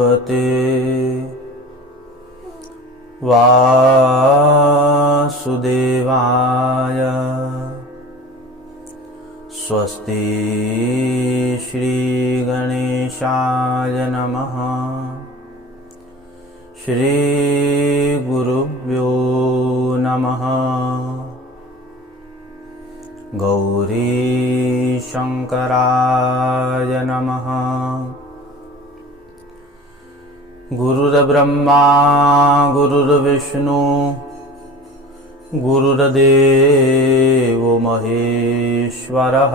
भगवते वासुदेवाय। स्वस्ति श्री गणेशाय नमः। श्री गुरुभ्यो नमः। गौरी शंकराय नमः। गुरुर्ब्रह्मा गुरुर्विष्णु गुरुर्देवो महेश्वरः।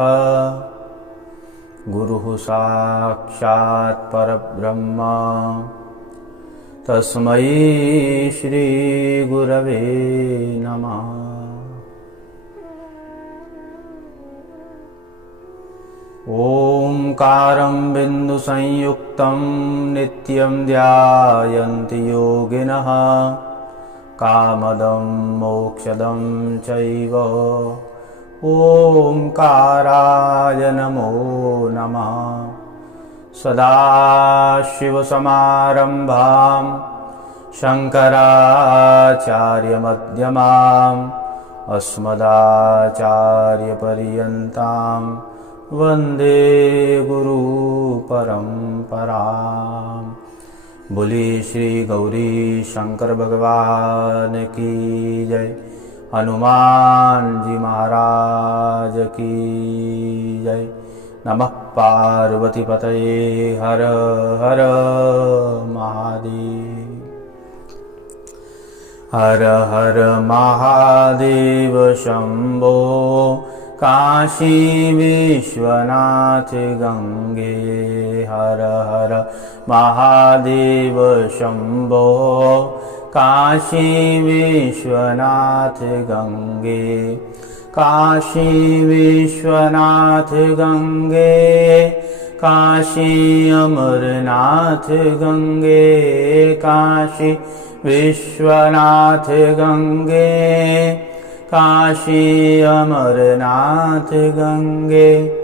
गुरुः साक्षात् परब्रह्म तस्मै श्री गुरवे नमः। ओंकारं बिन्दुसंयुक्तं नित्यं ध्यायन्ति योगिनः। कामदं मोक्षदं चैव ओंकाराय नमो नमः। सदाशिवसमारम्भां शङ्कराचार्यमध्यमाम् अस्मदाचार्यपर्यन्तां वन्दे गुरुपरम्पराम्। बोलिए श्री गौरी शंकर भगवान की जय। हनुमान जी महाराज की जय। नमः पार्वती पतये हर हर महादेव। हर हर महादेव शंभो काशी विश्वनाथ गंगे। हर हर महादेव शंभो काशी विश्वनाथ गंगे। काशी विश्वनाथ गंगे काशी अमरनाथ गंगे। काशी विश्वनाथ गंगे काशी अमरनाथ गंगे।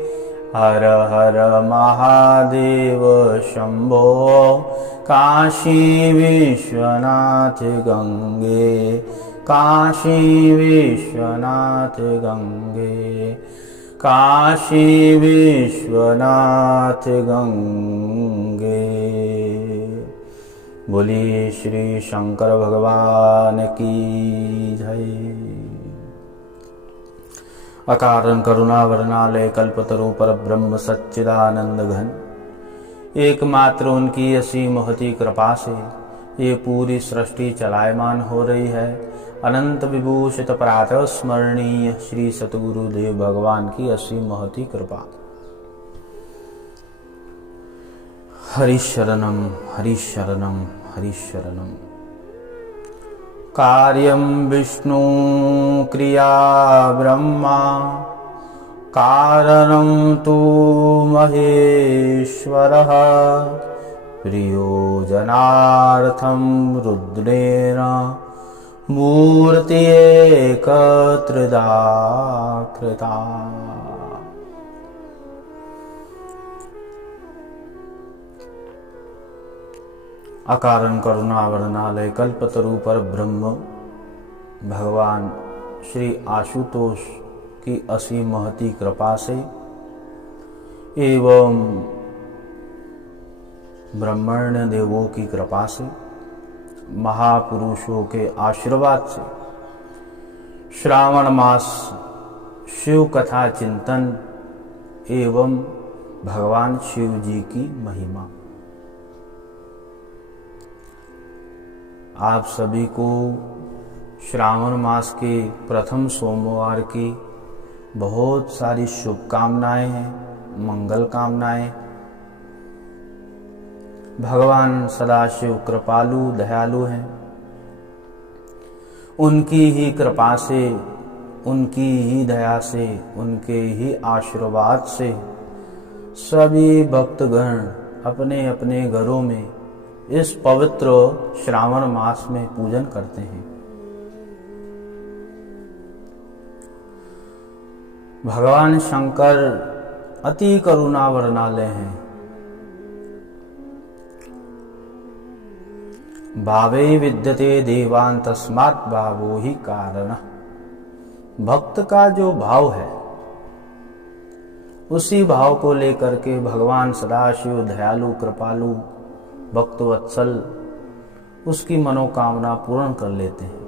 हर हर महादेव शंभो काशी विश्वनाथ गंगे। काशी विश्वनाथ गंगे काशी विश्वनाथ गंगे। बोलिए श्री शंकर भगवान की जय। अकारण करुणावरणालय कल्पतरु परब्रह्म सच्चिदानंद घन। एकमात्र उनकी असीम महती कृपा से ये पूरी सृष्टि चलायमान हो रही है। अनंत विभूषित प्रातः स्मरणीय श्री सतगुरुदेव भगवान की असीम महती कृपा। हरिशरणम हरिशरणम हरिशरणम। कार्यं विष्णु क्रिया ब्रह्मा कारणं तु महेश्वरः। प्रियो जनार्थं रुद्रेण मूर्ति एकत्रिता कृता। अकारण करुणावरणालय कल्पतरु पर ब्रह्म भगवान श्री आशुतोष की असीम महती कृपा से एवं ब्रह्मण्य देवों की कृपा से महापुरुषों के आशीर्वाद से श्रावण मास शिव कथा चिंतन एवं भगवान शिव जी की महिमा आप सभी को श्रावण मास के प्रथम सोमवार की बहुत सारी शुभकामनाएं हैं, मंगल कामनाएं। भगवान सदाशिव कृपालु दयालु हैं। उनकी ही कृपा से, उनकी ही दया से, उनके ही आशीर्वाद से सभी भक्तगण अपने अपने घरों में इस पवित्र श्रावण मास में पूजन करते हैं। भगवान शंकर अति करुणा वर्णालय हैं। भावे विद्यते देवान् तस्मात् भावो ही कारण। भक्त का जो भाव है उसी भाव को लेकर के भगवान सदाशिव दयालु कृपालु भक्त वत्सल उसकी मनोकामना पूर्ण कर लेते हैं।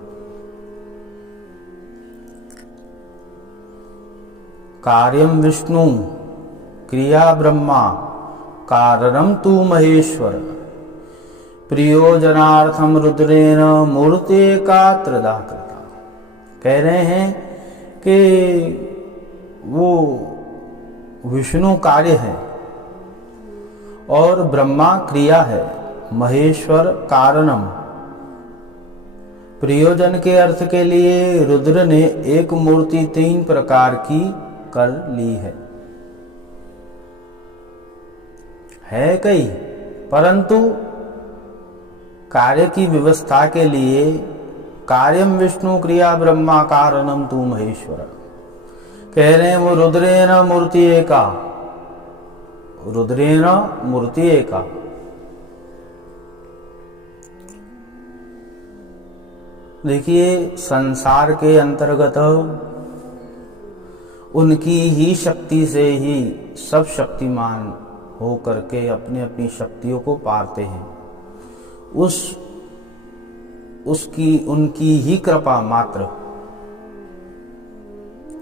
कार्यम विष्णु क्रिया ब्रह्मा कारणम तू महेश्वर प्रयोजनार्थम रुद्रेण मूर्ते का त्रिधा कृता। कह रहे हैं कि वो विष्णु कार्य है और ब्रह्मा क्रिया है, महेश्वर कारणम। प्रयोजन के अर्थ के लिए रुद्र ने एक मूर्ति 3 प्रकार की कर ली है कई, परंतु कार्य की व्यवस्था के लिए कार्यम विष्णु क्रिया ब्रह्मा कारणम तू महेश्वर। कह रहे हैं वो रुद्रेण मूर्ति एका, रुद्रेण मूर्ति एका। देखिए संसार के अंतर्गत उनकी ही शक्ति से ही सब शक्तिमान हो करके अपनी अपनी शक्तियों को पाते हैं। उनकी ही कृपा मात्र,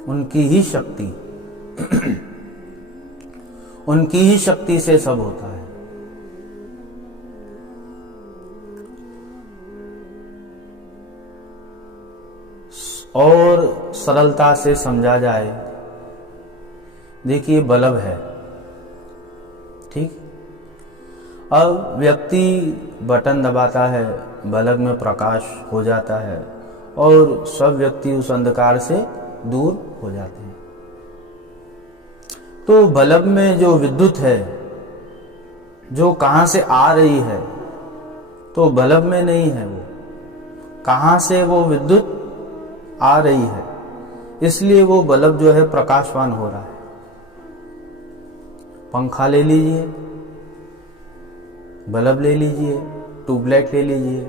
उनकी ही शक्ति उनकी ही शक्ति से सब होता है। और सरलता से समझा जाए, देखिए बल्ब है, ठीक। अब व्यक्ति बटन दबाता है, बल्ब में प्रकाश हो जाता है और सब व्यक्ति उस अंधकार से दूर हो जाते हैं। तो बल्ब में जो विद्युत है जो कहां से आ रही है, तो बल्ब में नहीं है, वो कहां से वो विद्युत आ रही है, इसलिए वो बल्ब जो है प्रकाशवान हो रहा है। पंखा ले लीजिए, बल्ब ले लीजिए, ट्यूबलाइट ले लीजिए।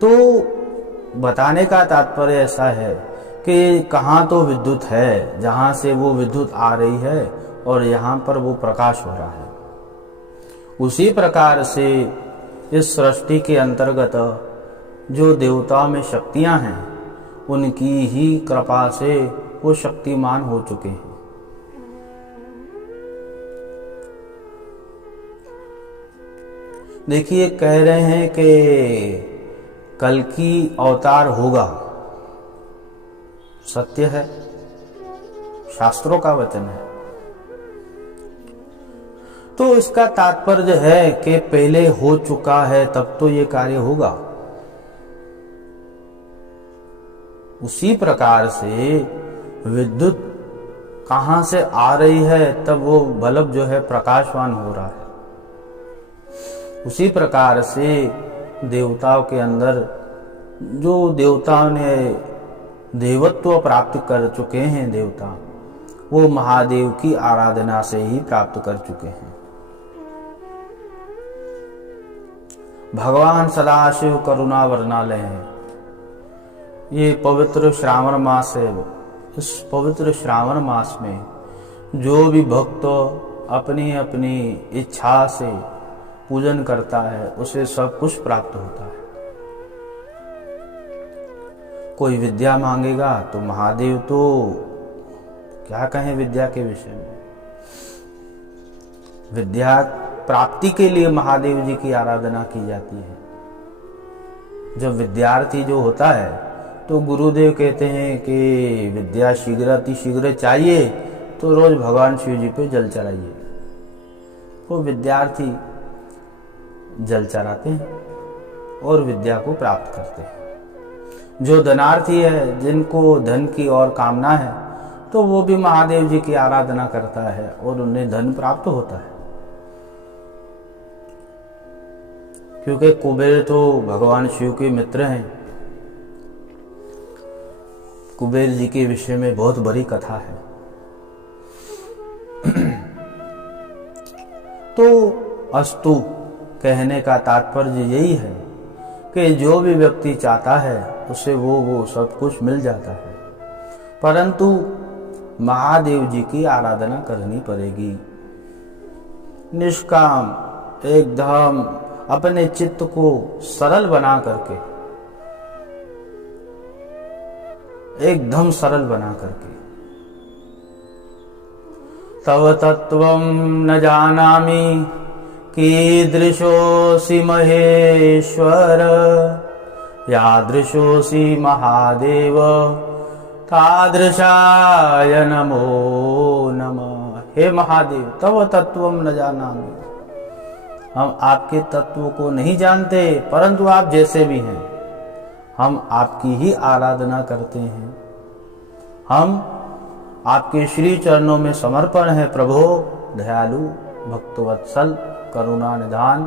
तो बताने का तात्पर्य ऐसा है कि कहाँ तो विद्युत है जहां से वो विद्युत आ रही है और यहाँ पर वो प्रकाश हो रहा है। उसी प्रकार से इस सृष्टि के अंतर्गत जो देवताओं में शक्तियां हैं उनकी ही कृपा से वो शक्तिमान हो चुके हैं। देखिए कह रहे हैं कि कल की अवतार होगा, सत्य है, शास्त्रों का वचन है। तो इसका तात्पर्य है कि पहले हो चुका है तब तो ये कार्य होगा। उसी प्रकार से विद्युत कहां से आ रही है तब वो बल्ब जो है प्रकाशवान हो रहा है। उसी प्रकार से देवताओं के अंदर जो देवताओं ने देवत्व प्राप्त कर चुके हैं, देवता वो महादेव की आराधना से ही प्राप्त कर चुके हैं। भगवान सदाशिव करुणा वर्णालय है। ये पवित्र श्रावण मास है। इस पवित्र श्रावण मास में जो भी भक्त अपनी अपनी इच्छा से पूजन करता है उसे सब कुछ प्राप्त होता है। कोई विद्या मांगेगा तो महादेव तो क्या कहें विद्या के विषय में। विद्या प्राप्ति के लिए महादेव जी की आराधना की जाती है। जब विद्यार्थी जो होता है तो गुरुदेव कहते हैं कि विद्या शीघ्र अति शीघ्र चाहिए तो रोज भगवान शिव जी पे जल चढ़ाइए। वो विद्यार्थी जल चढ़ाते हैं और विद्या को प्राप्त करते हैं। जो धनार्थी है, जिनको धन की और कामना है, तो वो भी महादेव जी की आराधना करता है और उन्हें धन प्राप्त होता है। क्योंकि कुबेर तो भगवान शिव के मित्र हैं। कुबेर जी के विषय में बहुत बड़ी कथा है। तो अस्तु कहने का तात्पर्य यही है कि जो भी व्यक्ति चाहता है उसे वो सब कुछ मिल जाता है, परंतु महादेव जी की आराधना करनी पड़ेगी। निष्काम एकदम अपने चित्त को सरल बना करके, एकदम सरल बना करके। तव तत्वं न जानामि कीदृशोऽसि महेश्वर, यादृशोऽसि महादेव तादृशाय नमो नमः। हे महादेव, तव तत्वं न जानामि, हम आपके तत्व को नहीं जानते, परंतु आप जैसे भी हैं हम आपकी ही आराधना करते हैं। हम आपके श्री चरणों में समर्पण है प्रभो, दयालु भक्तवत्सल करुणा निधान।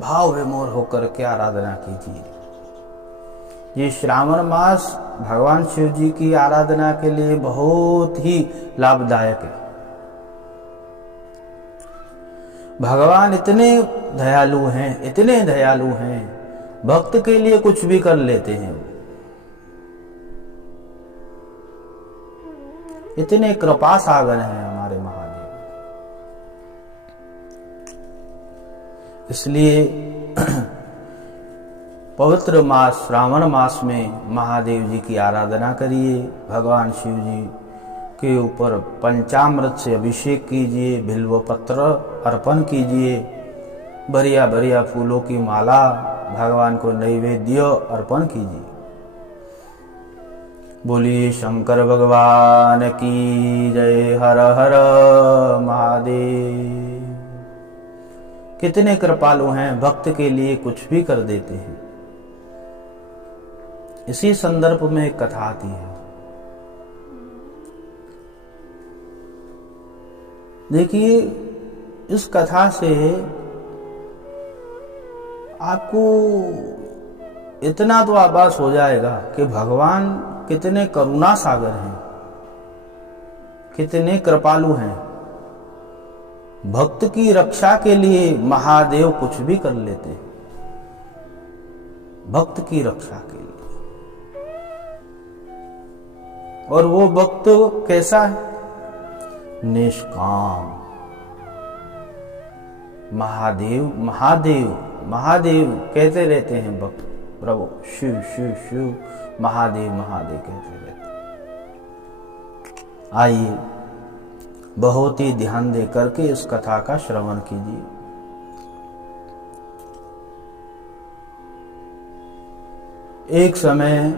भाव विमोर होकर के आराधना कीजिए। ये श्रावण मास भगवान शिव जी की आराधना के लिए बहुत ही लाभदायक है। भगवान इतने दयालु हैं, इतने दयालु हैं, भक्त के लिए कुछ भी कर लेते हैं। इतने कृपा सागर हैं हमारे महादेव। इसलिए पवित्र मास श्रावण मास में महादेव जी की आराधना करिए। भगवान शिव जी के ऊपर पंचामृत से अभिषेक कीजिए, बिल्व पत्र अर्पण कीजिए, बढ़िया बढ़िया फूलों की माला भगवान को नैवेद्य अर्पण कीजिए। बोलिए शंकर भगवान की जय। हर हर महादेव। कितने कृपालु हैं, भक्त के लिए कुछ भी कर देते हैं। इसी संदर्भ में एक कथा आती है। देखिए, इस कथा से आपको इतना तो आभास हो जाएगा कि भगवान कितने करुणा सागर हैं, कितने कृपालु हैं। भक्त की रक्षा के लिए महादेव कुछ भी कर लेते हैं, भक्त की रक्षा के लिए। और वो भक्त कैसा है? निष्काम। महादेव महादेव महादेव कहते रहते हैं भक्त, प्रभु शिव शिव शिव, महादेव महादेव कहते रहते हैं। आइए बहुत ही ध्यान दे करके इस कथा का श्रवण कीजिए। एक समय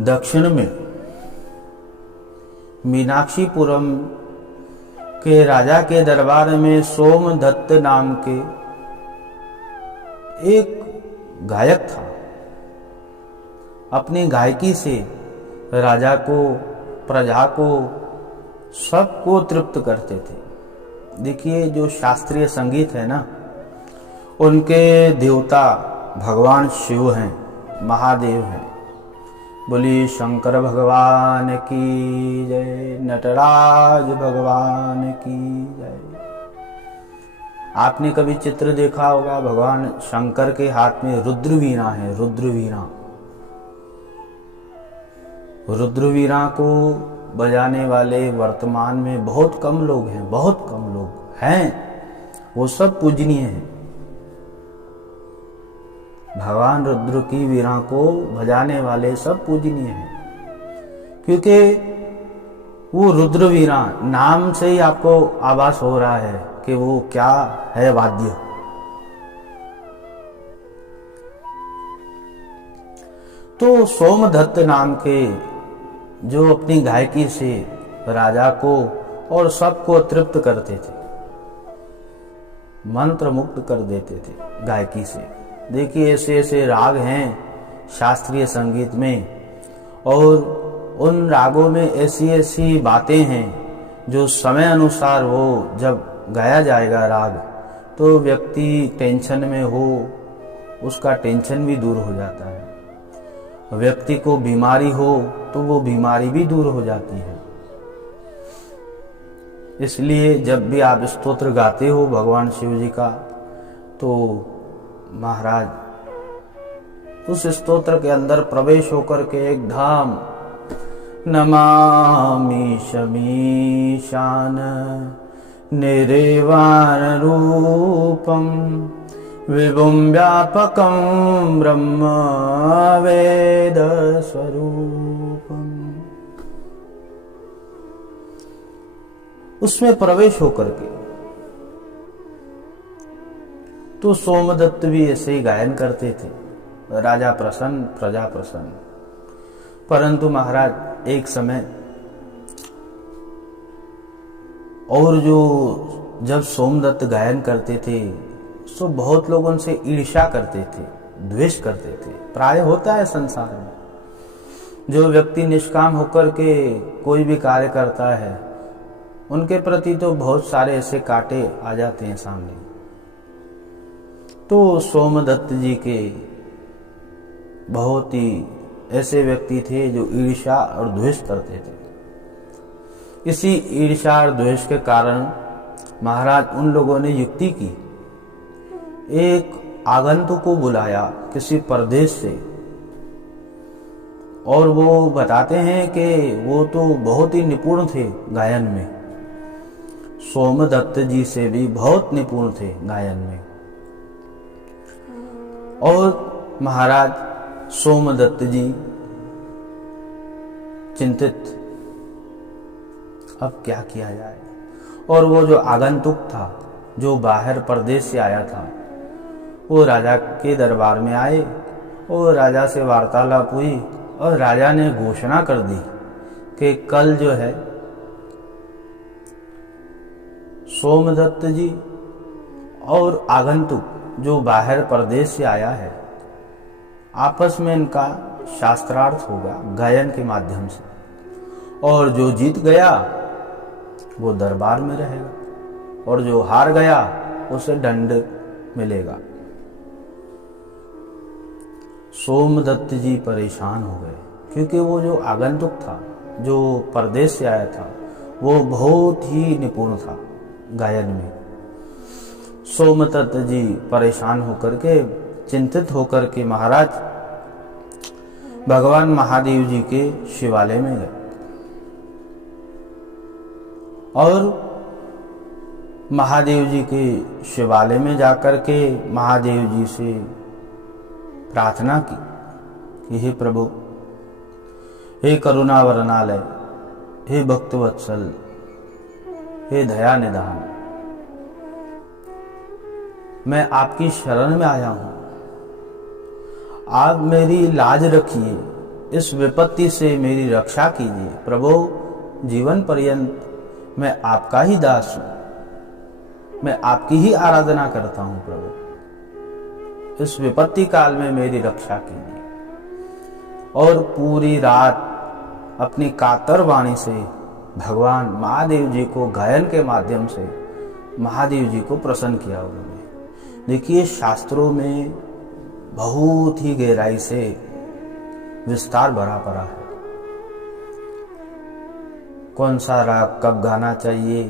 दक्षिण में मीनाक्षीपुरम के राजा के दरबार में सोमदत्त नाम के एक गायक था। अपनी गायकी से राजा को, प्रजा को, सबको तृप्त करते थे। देखिए, जो शास्त्रीय संगीत है ना, उनके देवता भगवान शिव हैं, महादेव हैं। बोलिए शंकर भगवान की जय, नटराज भगवान की जय। आपने कभी चित्र देखा होगा, भगवान शंकर के हाथ में रुद्रवीणा है, रुद्रवीणा। रुद्रवीणा को बजाने वाले वर्तमान में बहुत कम लोग हैं, बहुत कम लोग हैं। वो सब पूजनीय हैं। भगवान रुद्र की वीणा को बजाने वाले सब पूजनीय हैं, क्योंकि वो रुद्र वीणा नाम से ही आपको आभास हो रहा है कि वो क्या है, वाद्य। तो सोमदत्त नाम के जो अपनी गायकी से राजा को और सबको तृप्त करते थे, मंत्र मुक्त कर देते थे गायकी से। देखिए, ऐसे ऐसे राग हैं शास्त्रीय संगीत में, और उन रागों में ऐसी ऐसी बातें हैं जो समय अनुसार वो जब गाया जाएगा राग, तो व्यक्ति टेंशन में हो, उसका टेंशन भी दूर हो जाता है। व्यक्ति को बीमारी हो तो वो बीमारी भी दूर हो जाती है। इसलिए जब भी आप स्तोत्र गाते हो भगवान शिव जी का, तो महाराज उस स्तोत्र के अंदर प्रवेश होकर के एक धाम नमामि शमीशान निर्वाण रूपम विभुं व्यापकं ब्रह्म वेद स्वरूपम, उसमें प्रवेश होकर के तो सोमदत्त भी ऐसे ही गायन करते थे, राजा प्रसन्न प्रजा प्रसन्न। परंतु महाराज एक समय और जो जब सोमदत्त गायन करते थे तो बहुत लोग उनसे ईर्ष्या करते थे, द्वेष करते थे। प्राय होता है संसार में, जो व्यक्ति निष्काम होकर के कोई भी कार्य करता है उनके प्रति तो बहुत सारे ऐसे कांटे आ जाते हैं सामने। तो सोमदत्त जी के बहुत ही ऐसे व्यक्ति थे जो ईर्ष्या और द्वेष करते थे। इसी ईर्ष्या और द्वेष के कारण महाराज उन लोगों ने युक्ति की, एक आगंतुक को बुलाया किसी परदेश से, और वो बताते हैं कि वो तो बहुत ही निपुण थे गायन में, सोमदत्त जी से भी बहुत निपुण थे गायन में। और महाराज सोमदत्त जी चिंतित, अब क्या किया जाए। और वो जो आगंतुक था, जो बाहर प्रदेश से आया था, वो राजा के दरबार में आए और राजा से वार्तालाप हुई और राजा ने घोषणा कर दी कि कल जो है सोमदत्त जी और आगंतुक जो बाहर प्रदेश से आया है आपस में इनका शास्त्रार्थ होगा गायन के माध्यम से, और जो जीत गया वो दरबार में रहेगा और जो हार गया उसे दंड मिलेगा। सोमदत्त जी परेशान हो गए, क्योंकि वो जो आगंतुक था, जो परदेश से आया था, वो बहुत ही निपुण था गायन में। सोमदत्त जी परेशान होकर के, चिंतित होकर के महाराज भगवान महादेव जी के शिवालय में गए और महादेव जी के शिवालय में जाकर के महादेव जी से प्रार्थना की कि हे प्रभु, हे करुणा वरनालय, हे भक्तवत्सल, हे दया निधान, मैं आपकी शरण में आया हूं, आप मेरी लाज रखिए, इस विपत्ति से मेरी रक्षा कीजिए। प्रभु, जीवन पर्यंत मैं आपका ही दास हूं, मैं आपकी ही आराधना करता हूं। प्रभु, इस विपत्ति काल में मेरी रक्षा कीजिए। और पूरी रात अपनी कातर वाणी से भगवान महादेव जी को गायन के माध्यम से महादेव जी को प्रसन्न किया उन्होंने। देखिए, शास्त्रों में बहुत ही गहराई से विस्तार भरा पड़ा है। कौन सा राग कब गाना चाहिए,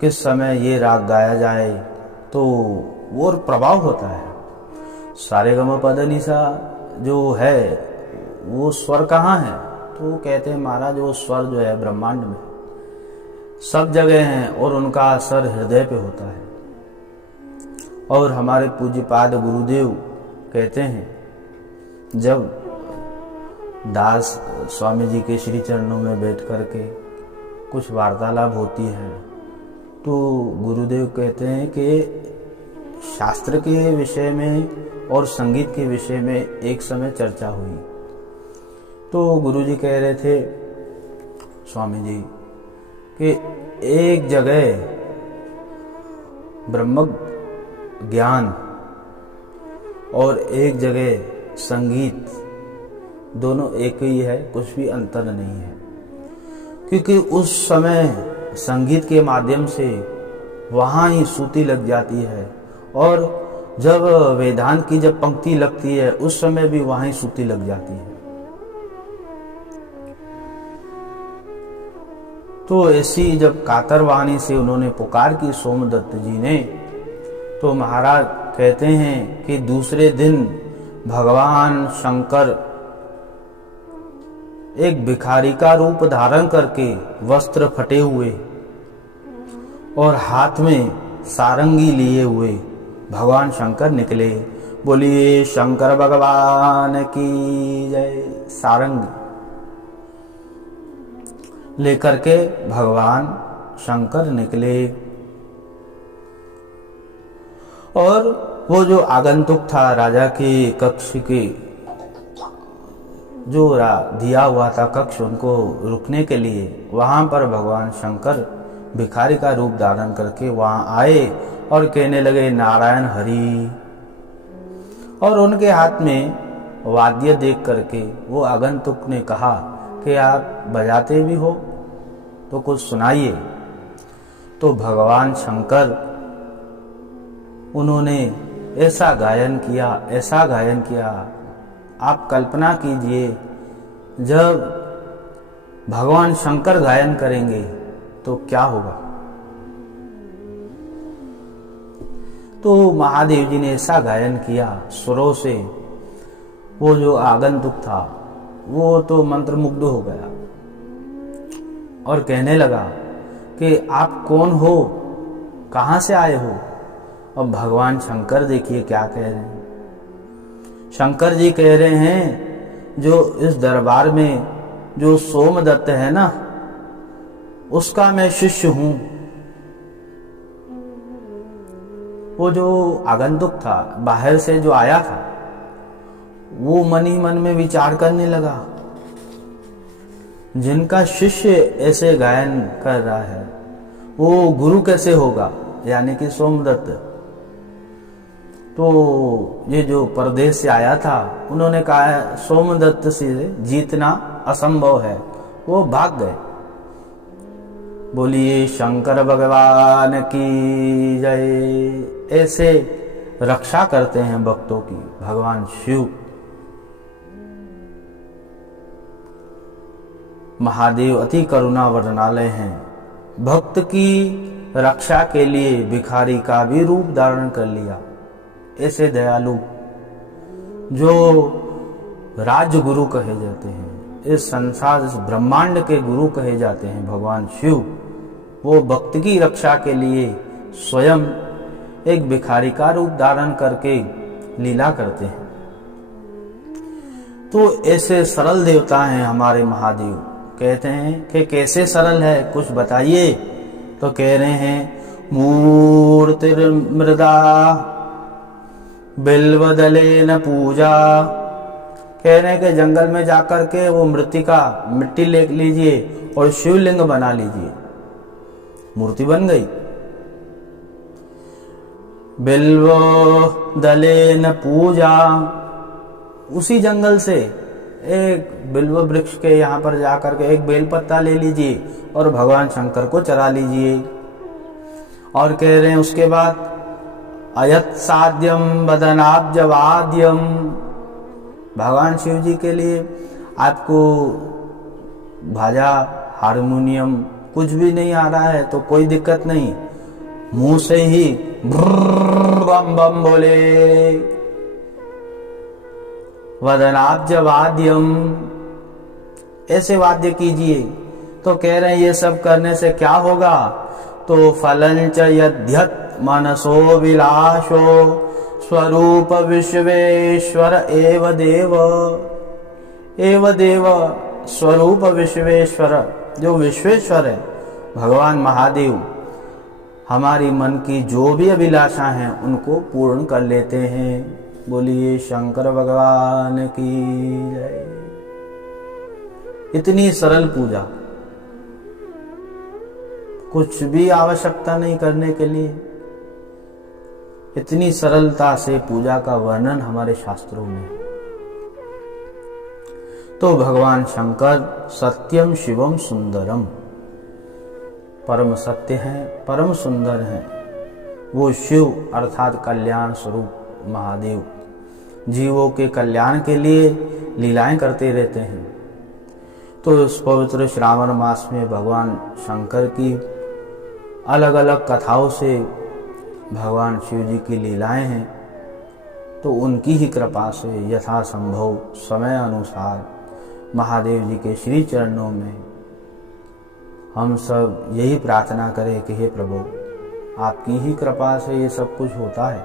किस समय ये राग गाया जाए, तो वो प्रभाव होता है। सारेगमपधनिसा जो है वो स्वर कहाँ है, तो कहते हैं महाराज वो स्वर जो है ब्रह्मांड में सब जगह हैं और उनका असर हृदय पे होता है। और हमारे पूज्यपाद गुरुदेव कहते हैं, जब दास स्वामी जी के श्री चरणों में बैठ करके कुछ वार्तालाप होती है तो गुरुदेव कहते हैं कि शास्त्र के विषय में और संगीत के विषय में एक समय चर्चा हुई तो गुरुजी कह रहे थे स्वामी जी कि एक जगह ब्रह्म ज्ञान और एक जगह संगीत, दोनों एक ही है, कुछ भी अंतर नहीं है। क्योंकि उस समय संगीत के माध्यम से वहाँ ही सूती लग जाती है और जब वेदांत की जब पंक्ति लगती है उस समय भी वहाँ ही सूती लग जाती है। तो ऐसी जब कातर वाणी से उन्होंने पुकार की सोमदत्त जी ने, तो महाराज कहते हैं कि दूसरे दिन भगवान शंकर एक भिखारी का रूप धारण करके वस्त्र फटे हुए और हाथ में सारंगी लिए हुए भगवान शंकर निकले। बोलिए शंकर भगवान की जय। सारंगी लेकर के भगवान शंकर निकले और वो जो आगंतुक था राजा के कक्ष के, जो दिया हुआ था कक्ष उनको रुकने के लिए, वहां पर भगवान शंकर भिखारी का रूप धारण करके वहां आए और कहने लगे नारायण हरि। और उनके हाथ में वाद्य देख करके वो आगंतुक ने कहा कि आप बजाते भी हो तो कुछ सुनाइए। तो भगवान शंकर उन्होंने ऐसा गायन किया, आप कल्पना कीजिए जब भगवान शंकर गायन करेंगे तो क्या होगा। तो महादेव जी ने ऐसा गायन किया सुरों से, वो जो आगंतुक था वो तो मंत्रमुग्ध हो गया और कहने लगा कि आप कौन हो, कहां से आए हो। अब भगवान शंकर देखिए क्या कह रहे हैं। शंकर जी कह रहे हैं जो इस दरबार में जो सोमदत्त है ना, उसका मैं शिष्य हूं। वो जो आगंतुक था बाहर से जो आया था, वो मन ही मन में विचार करने लगा, जिनका शिष्य ऐसे गायन कर रहा है वो गुरु कैसे होगा, यानी कि सोमदत्त। तो ये जो परदेश से आया था उन्होंने कहा सोमदत्त से जीतना असंभव है, वो भाग गए। बोलिए शंकर भगवान की जय। ऐसे रक्षा करते हैं भक्तों की भगवान शिव। महादेव अति करुणा वर्णालय हैं। भक्त की रक्षा के लिए भिखारी का भी रूप धारण कर लिया। ऐसे दयालु जो राजगुरु कहे जाते हैं, इस संसार इस ब्रह्मांड के गुरु कहे जाते हैं भगवान शिव, वो भक्त की रक्षा के लिए स्वयं एक भिखारी का रूप धारण करके लीला करते हैं। तो ऐसे सरल देवता हैं हमारे महादेव। कहते हैं कि कैसे सरल है कुछ बताइए। तो कह रहे हैं मूर्तिर्मृदा बिल्वदलेन पूजा। कह रहे हैं कि जंगल में जाकर के वो मृतिका मिट्टी ले लीजिए और शिवलिंग बना लीजिए, मूर्ति बन गई। बिल्व दलेन पूजा, उसी जंगल से एक बिल्व वृक्ष के यहाँ पर जाकर के एक बेलपत्ता ले लीजिए और भगवान शंकर को चढ़ा लीजिए। और कह रहे हैं उसके बाद अयत साध्यम वदनाब्जवाद्यम, भगवान शिव जी के लिए आपको भाजा हारमोनियम कुछ भी नहीं आ रहा है तो कोई दिक्कत नहीं, मुंह से ही बम बम बोले। वदनाब्ज वाद्यम, ऐसे वाद्य कीजिए। तो कह रहे हैं ये सब करने से क्या होगा। तो फलंच यद्यत मनसो विलासो स्वरूप विश्वेश्वर एव देव। एव देव स्वरूप विश्वेश्वर, जो विश्वेश्वर है भगवान महादेव, हमारी मन की जो भी अभिलाषा हैं उनको पूर्ण कर लेते हैं। बोलिए शंकर भगवान की जय। इतनी सरल पूजा, कुछ भी आवश्यकता नहीं करने के लिए, इतनी सरलता से पूजा का वर्णन हमारे शास्त्रों में। तो भगवान शंकर सत्यम शिवम सुंदरम, परम सत्य हैं, परम सुंदर हैं। वो शिव अर्थात कल्याण स्वरूप महादेव जीवों के कल्याण के लिए लीलाएं करते रहते हैं। तो इस पवित्र श्रावण मास में भगवान शंकर की अलग अलग कथाओं से भगवान शिव जी की लीलाएं हैं, तो उनकी ही कृपा से यथासंभव समय अनुसार महादेव जी के श्री चरणों में हम सब यही प्रार्थना करें कि हे प्रभु, आपकी ही कृपा से ये सब कुछ होता है,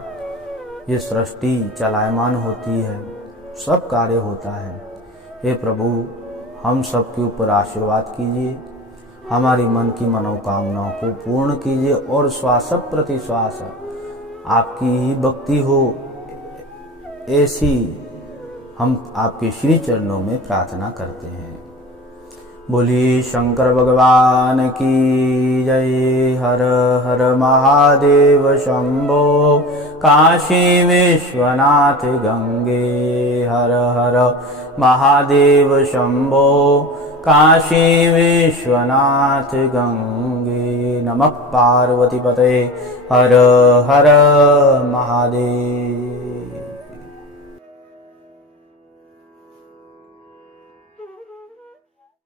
ये सृष्टि चलायमान होती है, सब कार्य होता है। हे प्रभु, हम सब के ऊपर आशीर्वाद कीजिए, हमारी मन की मनोकामनाओं को पूर्ण कीजिए और श्वास प्रति श्वास आपकी ही भक्ति हो, ऐसी हम आपके श्री चरणों में प्रार्थना करते हैं। बोलिए शंकर भगवान की जय। हर हर महादेव शंभो, काशी विश्वनाथ गंगे। हर हर महादेव शंभो, काशी विश्वनाथ गंगे। नमः पार्वती पते। हर हर महादेव।